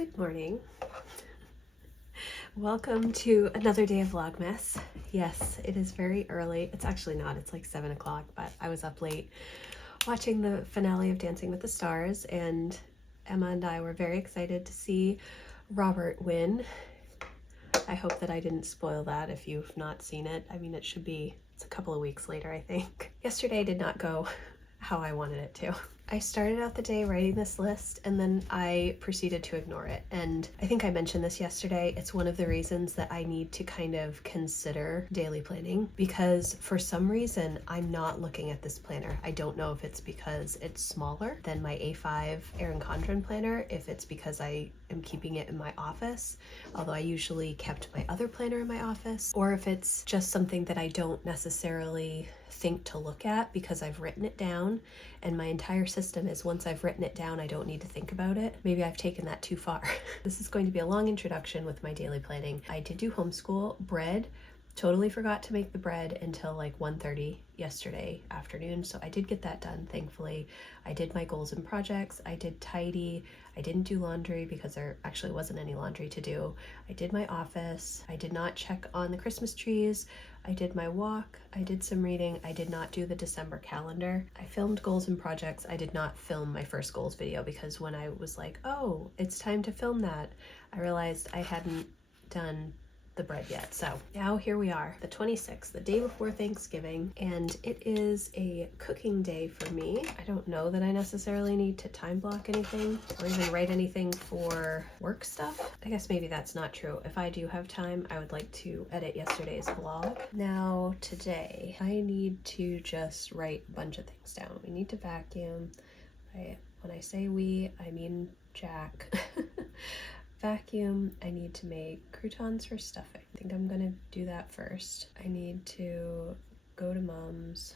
Good morning. Welcome to another day of Vlogmas. Yes, it is very early. It's actually not, it's like 7 o'clock, but I was up late watching the finale of Dancing with the Stars, and Emma and I were very excited to see Robert win. I hope that I didn't spoil that if you've not seen it. I mean, it's a couple of weeks later, I think. Yesterday did not go how I wanted it to. I started out the day writing this list and then I proceeded to ignore it. And I think I mentioned this yesterday. It's one of the reasons that I need to kind of consider daily planning, because for some reason I'm not looking at this planner. I don't know if it's because it's smaller than my A5 Erin Condren planner, if it's because I am keeping it in my office, although I usually kept my other planner in my office, or if it's just something that I don't necessarily think to look at because I've written it down, and my entire system is once I've written it down I don't need to think about it. Maybe I've taken that too far. This is going to be a long introduction with my daily planning. I did do homeschool bread. Totally forgot to make the bread until like 1:30 yesterday afternoon, so I did get that done, thankfully. I did my goals and projects. I did tidy. I didn't do laundry because there actually wasn't any laundry to do. I did my office. I did not check on the Christmas trees. I did my walk. I did some reading. I did not do the December calendar. I filmed goals and projects. I did not film my first goals video because when I was like, oh, it's time to film that, I realized I hadn't done the bread yet. So now here we are, the 26th, the day before Thanksgiving, and it is a cooking day for me. I don't know that I necessarily need to time block anything or even write anything for work stuff. I guess maybe that's not true. If I do have time, I would like to edit yesterday's vlog. Now today, I need to just write a bunch of things down. We need to vacuum. When I say we, I mean Jack. Vacuum. I need to make croutons for stuffing. I think I'm gonna do that first. I need to go to Mom's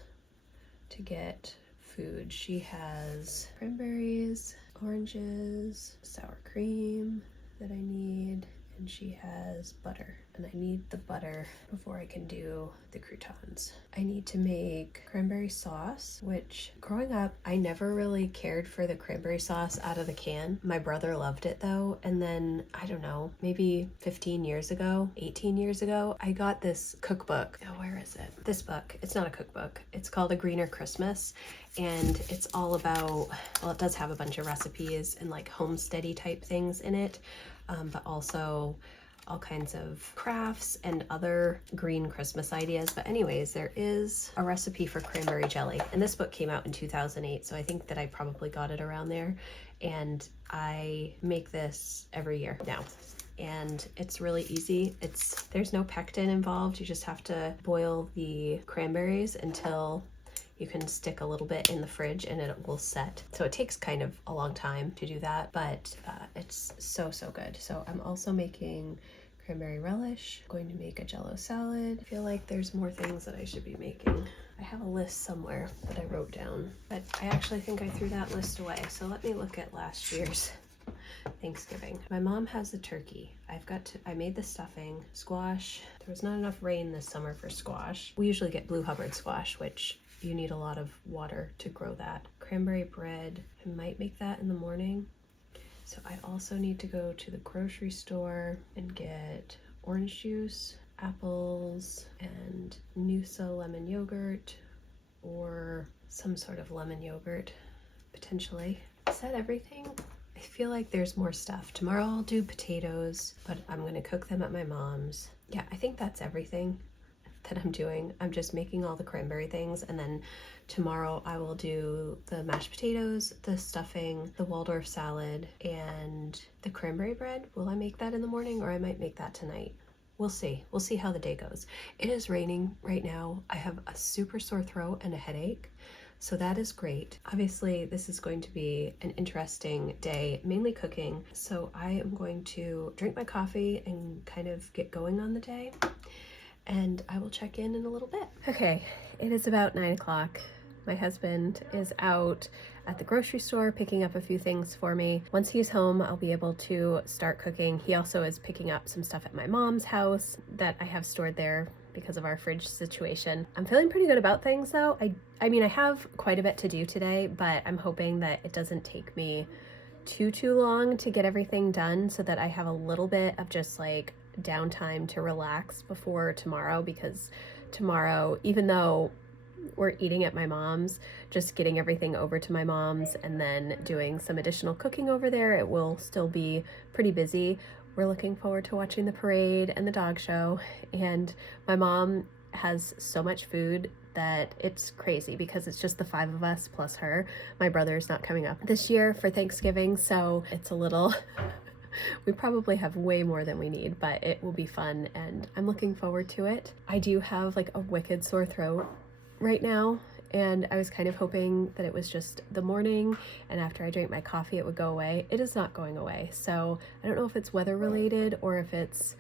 to get food. She has cranberries, oranges, sour cream that I need, and she has butter, and I need the butter before I can do the croutons. I need to make cranberry sauce, which growing up, I never really cared for the cranberry sauce out of the can. My brother loved it though, and then, I don't know, maybe 15 years ago, 18 years ago, I got this cookbook. Oh, where is it? This book. It's not a cookbook. It's called A Greener Christmas, and it's all about, well, it does have a bunch of recipes and like homesteady type things in it, but also all kinds of crafts and other green Christmas ideas. But anyways, there is a recipe for cranberry jelly, and this book came out in 2008, so I think that I probably got it around there, and I make this every year now. And it's really easy. There's no pectin involved. You just have to boil the cranberries until you can stick a little bit in the fridge and it will set. So it takes kind of a long time to do that, but it's so good. So I'm also making cranberry relish. I'm going to make a Jello salad. I feel like there's more things that I should be making. I have a list somewhere that I wrote down, but I actually think I threw that list away. So let me look at last year's Thanksgiving. My mom has the turkey. I made the stuffing, squash. There was not enough rain this summer for squash. We usually get Blue Hubbard squash, which you need a lot of water to grow that. Cranberry bread, I might make that in the morning. So I also need to go to the grocery store and get orange juice, apples, and Noosa lemon yogurt, or some sort of lemon yogurt, potentially. Is that everything? I feel like there's more stuff. Tomorrow I'll do potatoes, but I'm gonna cook them at my mom's. Yeah, I think that's everything that I'm doing. I'm just making all the cranberry things, and then tomorrow I will do the mashed potatoes, the stuffing, the Waldorf salad, and the cranberry bread. Will I make that in the morning, or I might make that tonight? We'll see. We'll see how the day goes. It is raining right now. I have a super sore throat and a headache, so that is great. Obviously, this is going to be an interesting day, mainly cooking. So I am going to drink my coffee and kind of get going on the day, and I will check in a little bit. Okay, it is about 9 o'clock. My husband is out at the grocery store picking up a few things for me. Once he's home, I'll be able to start cooking. He also is picking up some stuff at my mom's house that I have stored there because of our fridge situation. I'm feeling pretty good about things though. I mean, I have quite a bit to do today, but I'm hoping that it doesn't take me too long to get everything done so that I have a little bit of just like downtime to relax before tomorrow, because tomorrow, even though we're eating at my mom's, just getting everything over to my mom's and then doing some additional cooking over there, it will still be pretty busy. We're looking forward to watching the parade and the dog show, and my mom has so much food that it's crazy because it's just the 5 of us plus her. My brother's not coming up this year for Thanksgiving, so it's a little we probably have way more than we need, but it will be fun and I'm looking forward to it. I do have like a wicked sore throat right now, and I was kind of hoping that it was just the morning and after I drank my coffee it would go away. It is not going away, so I don't know if it's weather related or if it's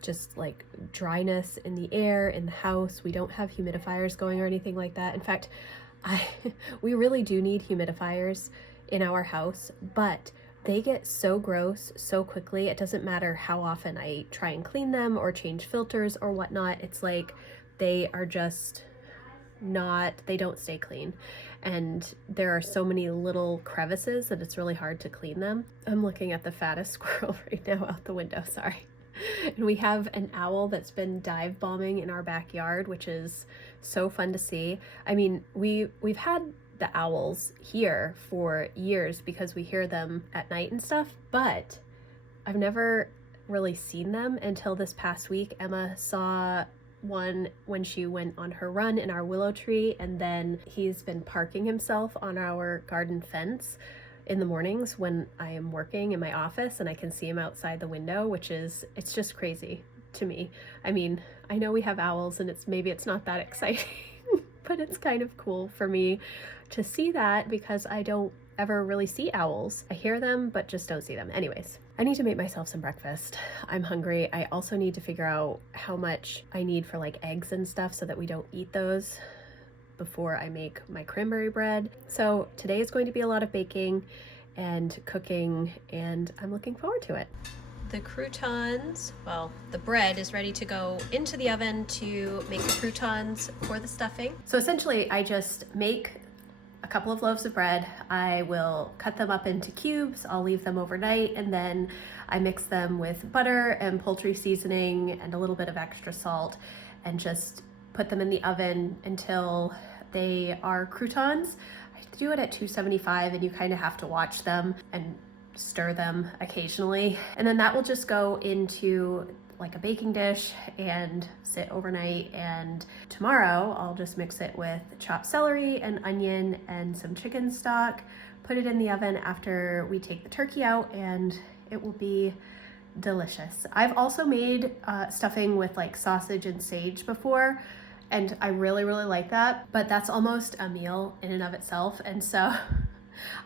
just like dryness in the air in the house. We don't have humidifiers going or anything like that. In fact, we really do need humidifiers in our house, but they get so gross so quickly. It doesn't matter how often I try and clean them or change filters or whatnot. It's like they are just not, they don't stay clean, and there are so many little crevices that it's really hard to clean them. I'm looking at the fattest squirrel right now out the window, sorry. And we have an owl that's been dive bombing in our backyard, which is so fun to see. I mean, we've had the owls here for years because we hear them at night and stuff, but I've never really seen them until this past week. Emma saw one when she went on her run in our willow tree, and then he's been parking himself on our garden fence in the mornings when I am working in my office and I can see him outside the window, which is, it's just crazy to me. I mean, I know we have owls and maybe it's not that exciting, but it's kind of cool for me to see that because I don't ever really see owls. I hear them, but just don't see them. Anyways, I need to make myself some breakfast. I'm hungry. I also need to figure out how much I need for like eggs and stuff so that we don't eat those before I make my cranberry bread. So today is going to be a lot of baking and cooking, and I'm looking forward to it. The croutons, well, the bread is ready to go into the oven to make the croutons for the stuffing. So essentially I just make a couple of loaves of bread. I will cut them up into cubes. I'll leave them overnight, and then I mix them with butter and poultry seasoning and a little bit of extra salt, and just put them in the oven until they are croutons. I do it at 275, and you kind of have to watch them and stir them occasionally. And then that will just go into like a baking dish and sit overnight. And tomorrow I'll just mix it with chopped celery and onion and some chicken stock, put it in the oven after we take the turkey out, and it will be delicious. I've also made stuffing with like sausage and sage before, and I really like that, but that's almost a meal in and of itself. And so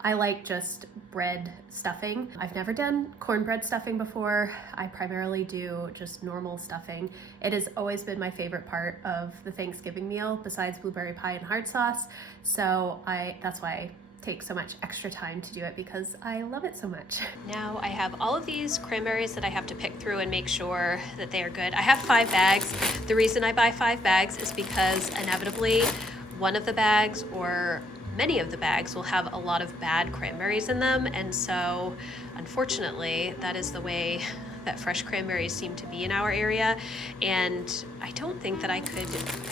I like just bread stuffing. I've never done cornbread stuffing before. I primarily do just normal stuffing. It has always been my favorite part of the Thanksgiving meal besides blueberry pie and hard sauce. So that's why I take so much extra time to do it, because I love it so much. Now I have all of these cranberries that I have to pick through and make sure that they are good. I have 5 bags. The reason I buy 5 bags is because inevitably one of the bags or many of the bags will have a lot of bad cranberries in them, and so unfortunately that is the way that fresh cranberries seem to be in our area. And I don't think that I could,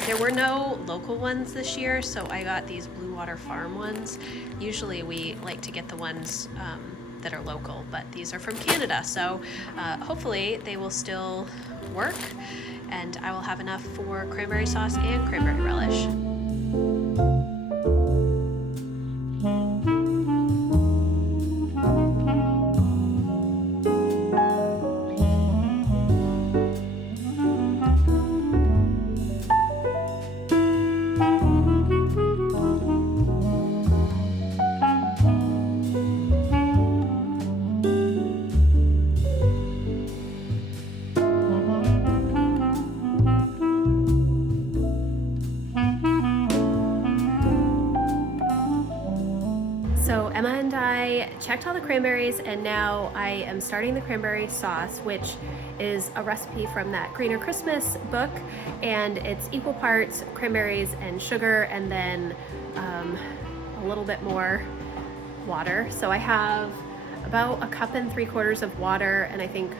there were no local ones this year, so I got these Blue Water Farm ones. Usually we like to get the ones that are local, but these are from Canada, so hopefully they will still work and I will have enough for cranberry sauce and cranberry relish. So Emma and I checked all the cranberries, and now I am starting the cranberry sauce, which is a recipe from that Greener Christmas book, and it's equal parts cranberries and sugar, and then a little bit more water. So I have about 1.75 cups of water, and I think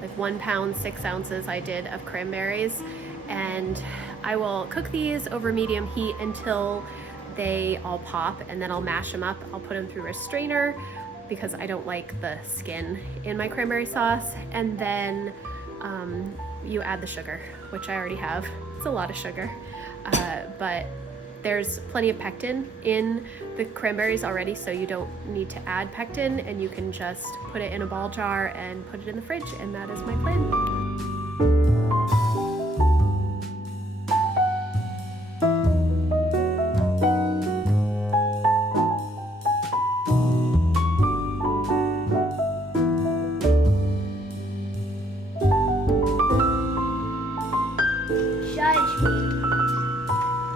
like 1 pound, 6 ounces I did of cranberries. And I will cook these over medium heat until they all pop, and then I'll mash them up. I'll put them through a strainer because I don't like the skin in my cranberry sauce. And then you add the sugar, which I already have. It's a lot of sugar, but there's plenty of pectin in the cranberries already, so you don't need to add pectin, and you can just put it in a ball jar and put it in the fridge, and that is my plan.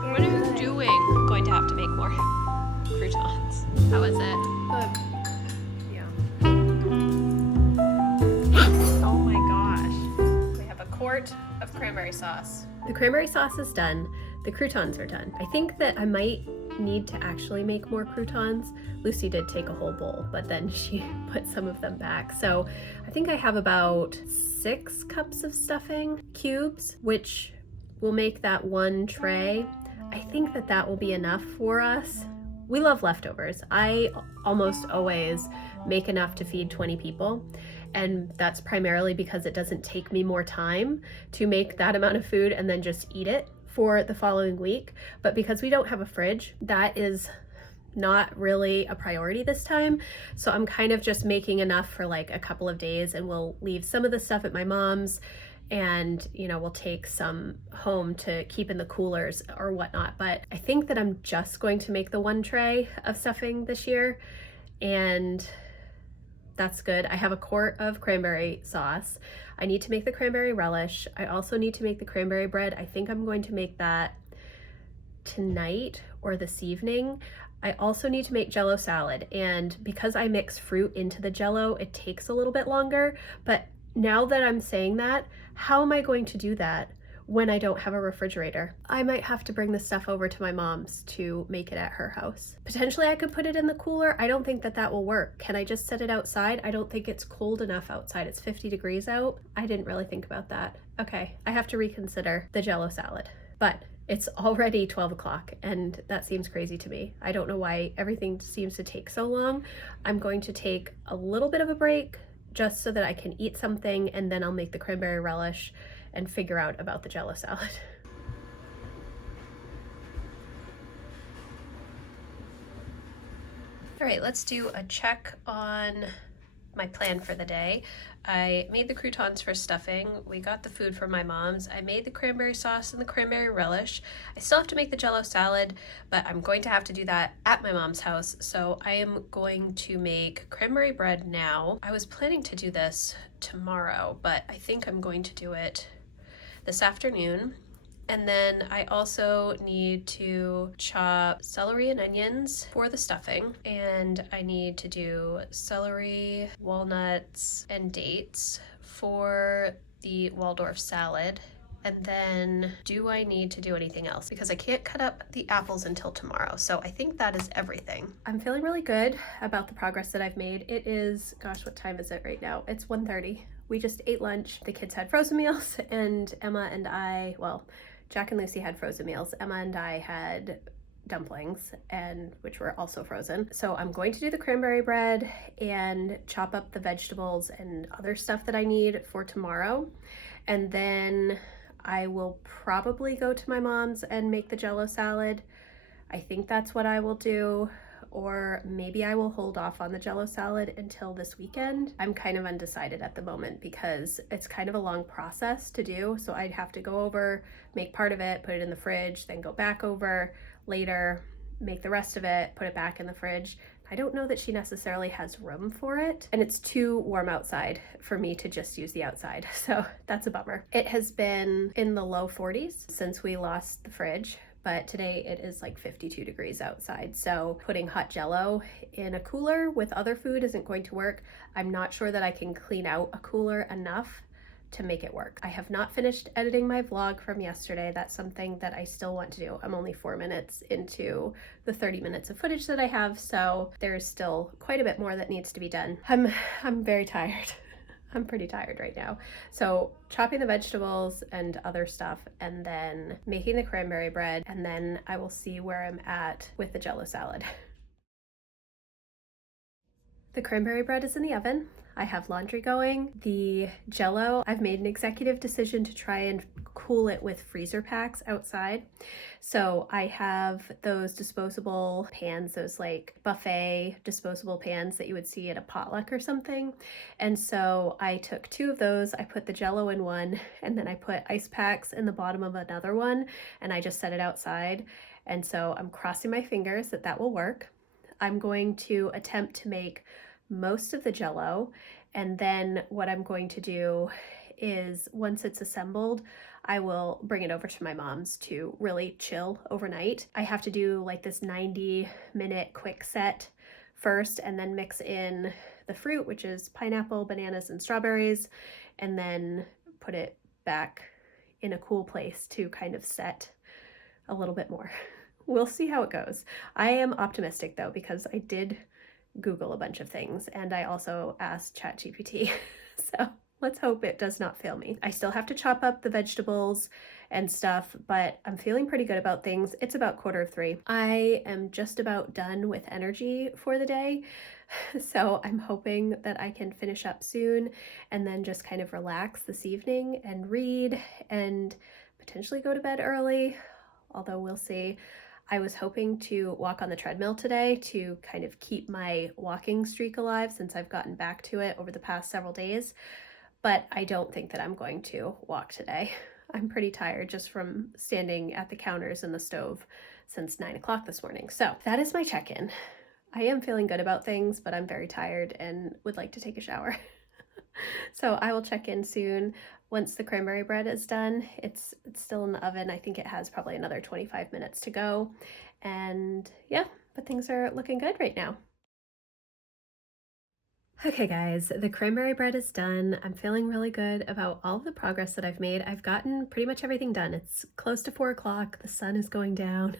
What are you doing? I'm going to have to make more croutons. How is it? Good. Yeah. Oh my gosh. We have a quart of cranberry sauce. The cranberry sauce is done. The croutons are done. I think that I might need to actually make more croutons. Lucy did take a whole bowl, but then she put some of them back. So I think I have about 6 cups of stuffing cubes, which will make that one tray. I think that that will be enough for us. We love leftovers. I almost always make enough to feed 20 people. And that's primarily because it doesn't take me more time to make that amount of food and then just eat it for the following week. But because we don't have a fridge, that is not really a priority this time. So I'm kind of just making enough for like a couple of days, and we'll leave some of the stuff at my mom's, and we'll take some home to keep in the coolers or whatnot. But I think that I'm just going to make the one tray of stuffing this year, and that's good. I have a quart of cranberry sauce. I need to make the cranberry relish. I also need to make the cranberry bread. I think I'm going to make that tonight or this evening. I also need to make Jell-O salad, and because I mix fruit into the Jell-O, it takes a little bit longer. But now that I'm saying that, how am I going to do that when I don't have a refrigerator? I might have to bring the stuff over to my mom's to make it at her house. Potentially I could put it in the cooler. I don't think that that will work. Can I just set it outside? I don't think it's cold enough outside. It's 50 degrees out. I didn't really think about that. Okay, I have to reconsider the Jell-O salad. But it's already 12 o'clock, and that seems crazy to me. I don't know why everything seems to take so long. I'm going to take a little bit of a break just so that I can eat something, and then I'll make the cranberry relish and figure out about the Jell-O salad. All right, let's do a check on my plan for the day. I made the croutons for stuffing. We got the food from my mom's. I made the cranberry sauce and the cranberry relish. I still have to make the Jell-O salad, but I'm going to have to do that at my mom's house. So I am going to make cranberry bread now. I was planning to do this tomorrow, but I think I'm going to do it this afternoon. And then I also need to chop celery and onions for the stuffing, and I need to do celery, walnuts, and dates for the Waldorf salad. And then do I need to do anything else? Because I can't cut up the apples until tomorrow. So I think that is everything. I'm feeling really good about the progress that I've made. It is, gosh, what time is it right now? It's 1:30. We just ate lunch. The kids had frozen meals, and Emma and I, well, Jack and Lucy had frozen meals. Emma and I had dumplings, which were also frozen. So I'm going to do the cranberry bread and chop up the vegetables and other stuff that I need for tomorrow. And then I will probably go to my mom's and make the Jell-O salad. I think that's what I will do. Or maybe I will hold off on the Jell-O salad until this weekend. I'm kind of undecided at the moment because it's kind of a long process to do. So I'd have to go over, make part of it, put it in the fridge, then go back over later, make the rest of it, put it back in the fridge. I don't know that she necessarily has room for it, and it's too warm outside for me to just use the outside. So that's a bummer. It has been in the low 40s since we lost the fridge, but today it is like 52 degrees outside. So putting hot Jell-O in a cooler with other food isn't going to work. I'm not sure that I can clean out a cooler enough to make it work. I have not finished editing my vlog from yesterday. That's something that I still want to do. I'm only 4 minutes into the 30 minutes of footage that I have, so there's still quite a bit more that needs to be done. I'm very tired. I'm pretty tired right now. So chopping the vegetables and other stuff, and then making the cranberry bread, and then I will see where I'm at with the Jello salad. The cranberry bread is in the oven. I have laundry going. The Jello, I've made an executive decision to try and cool it with freezer packs outside. So I have those disposable pans, those like buffet disposable pans that you would see at a potluck or something. And so I took 2 of those, I put the Jello in one, and then I put ice packs in the bottom of another one, and I just set it outside. And so I'm crossing my fingers that that will work. I'm going to attempt to make most of the Jello, and then what I'm going to do is once it's assembled, I will bring it over to my mom's to really chill overnight. I have to do like this 90-minute quick set first, and then mix in the fruit, which is pineapple, bananas, and strawberries, and then put it back in a cool place to kind of set a little bit more. We'll see how it goes. I am optimistic though, because I did Google a bunch of things, and I also asked ChatGPT. So let's hope it does not fail me. I still have to chop up the vegetables and stuff, but I'm feeling pretty good about things. It's about 2:45. I am just about done with energy for the day. So I'm hoping that I can finish up soon and then just kind of relax this evening and read and potentially go to bed early, although we'll see. I was hoping to walk on the treadmill today to kind of keep my walking streak alive since I've gotten back to it over the past several days, but I don't think that I'm going to walk today. I'm pretty tired just from standing at the counters and the stove since 9 o'clock this morning. So that is my check-in. I am feeling good about things, but I'm very tired and would like to take a shower. So I will check in soon once the cranberry bread is done. It's still in the oven. I think it has probably another 25 minutes to go. And yeah, but things are looking good right now. Okay guys, the cranberry bread is done. I'm feeling really good about all the progress that I've made. I've gotten pretty much everything done. It's close to 4 o'clock. The sun is going down.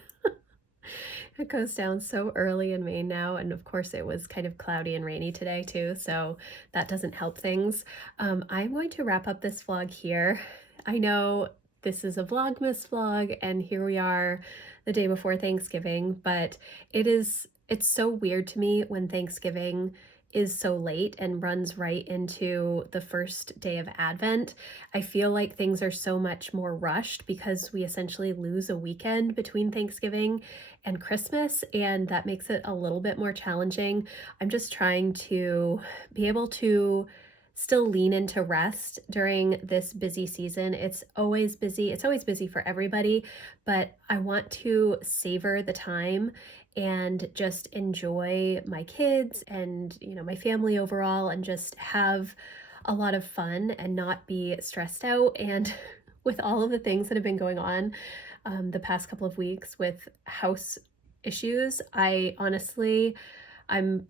It goes down so early in Maine now, and of course it was kind of cloudy and rainy today too, so that doesn't help things. I'm going to wrap up this vlog here. I know this is a Vlogmas vlog, and here we are the day before Thanksgiving, but it's so weird to me when Thanksgiving is so late and runs right into the first day of Advent. I feel like things are so much more rushed because we essentially lose a weekend between Thanksgiving and Christmas, and that makes it a little bit more challenging. I'm just trying to be able to still lean into rest during this busy season. It's always busy. It's always busy for everybody, but I want to savor the time and just enjoy my kids and, you know, my family overall, and just have a lot of fun and not be stressed out. And with all of the things that have been going on the past couple of weeks with house issues, I honestly, I'm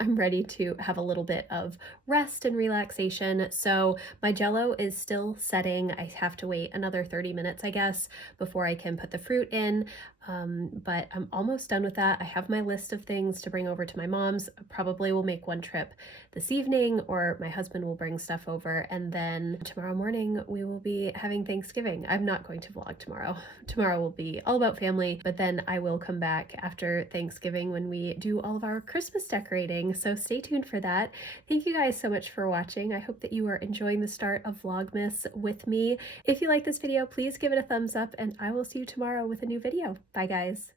ready to have a little bit of rest and relaxation. So my Jello is still setting. I have to wait another 30 minutes, I guess, before I can put the fruit in. But I'm almost done with that. I have my list of things to bring over to my mom's. I probably will make one trip this evening, or my husband will bring stuff over, and then tomorrow morning we will be having Thanksgiving. I'm not going to vlog tomorrow. Tomorrow will be all about family, but then I will come back after Thanksgiving when we do all of our Christmas decorating, so stay tuned for that. Thank you guys so much for watching. I hope that you are enjoying the start of Vlogmas with me. If you like this video, please give it a thumbs up, and I will see you tomorrow with a new video. Bye guys.